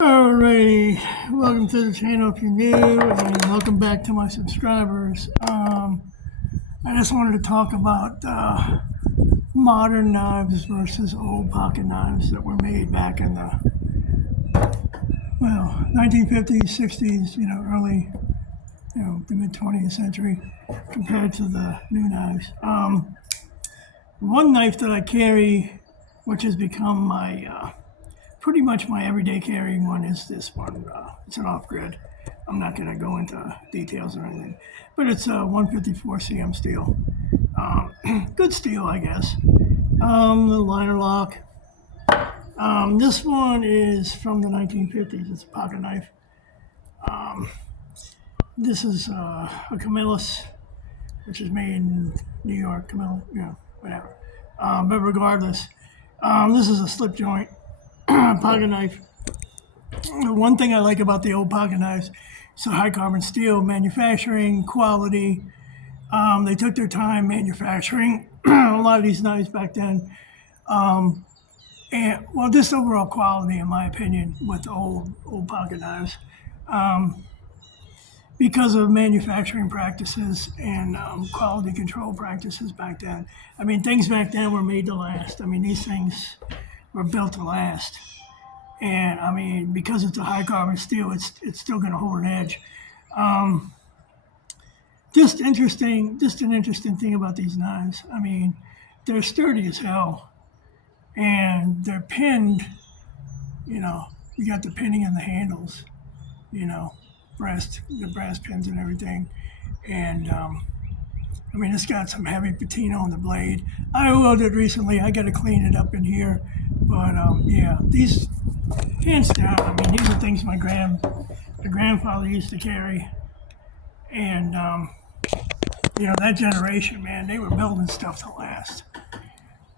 Alrighty, welcome to the channel if you're new, and welcome back to my subscribers. I just wanted to talk about modern knives versus old pocket knives that were made back in the 1950s, 60s, early, the mid 20th century, compared to the new knives. One knife that I carry, which has become my pretty much my everyday carrying one, is this one. It's an off-grid. I'm not going to go into details or anything, but it's a 154 cm steel. Good steel, I guess. The liner lock. This one is from the 1950s. It's a pocket knife. This is a Calamus, which is made in New York. Camillus, whatever. But regardless, this is a slip joint pocket knife. The one thing I like about the old pocket knives, it's a high carbon steel, manufacturing quality. They took their time manufacturing a lot of these knives back then. And just overall quality, in my opinion, with the old pocket knives, because of manufacturing practices and quality control practices back then. I mean, things back then were made to last. I mean, these things were built to last. And I mean, because it's a high carbon steel, it's still going to hold an edge. Just an interesting thing about these knives. I mean, they're sturdy as hell, and they're pinned. You got the pinning in the handles. The brass pins and everything. And I mean, it's got some heavy patina on the blade. I oiled it recently. I got to clean it up in here, but yeah, these. Hands down, I mean, these are things my grandfather used to carry, and that generation, man, they were building stuff to last.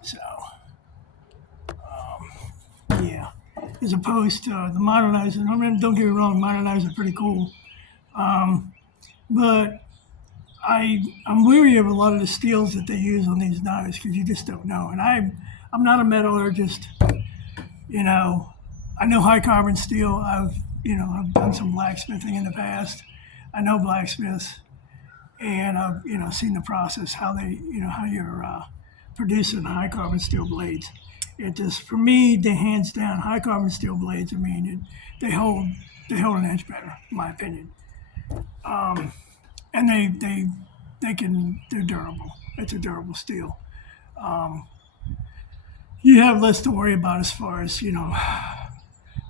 So, yeah, as opposed to the modern knives. And don't get me wrong, modern knives are pretty cool, but I'm weary of a lot of the steels that they use on these knives because you just don't know. And I'm not a metallurgist, I know high carbon steel. I've done some blacksmithing in the past. I know blacksmiths, and I've seen the process, how you're producing high carbon steel blades. It just, for me, the hands down high carbon steel blades. I mean, they hold an edge better, in my opinion. And they're durable. It's a durable steel. You have less to worry about as far as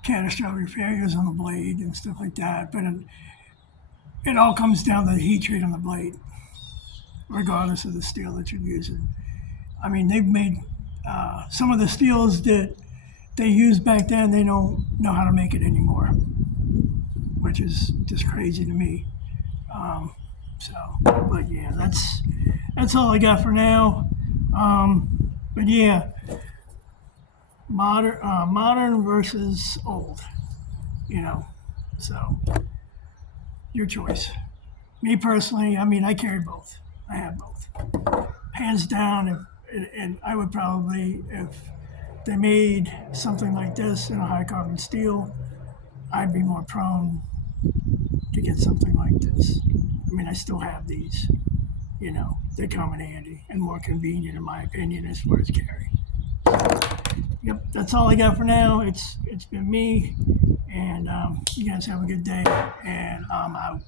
catastrophic failures on the blade and stuff like that. But it all comes down to the heat treat on the blade, regardless of the steel that you're using. I mean, they've made some of the steels that they used back then, they don't know how to make it anymore, which is just crazy to me. But yeah, that's all I got for now. But yeah, modern versus old, so your choice. Me personally, I mean, I carry both. I have both. Hands down, and I would probably, if they made something like this in a high carbon steel, I'd be more prone to get something like this. I mean, I still have these. They come in handy and more convenient, in my opinion, as far as carry. Yep, that's all I got for now. It's been me, and you guys have a good day, and I'm out.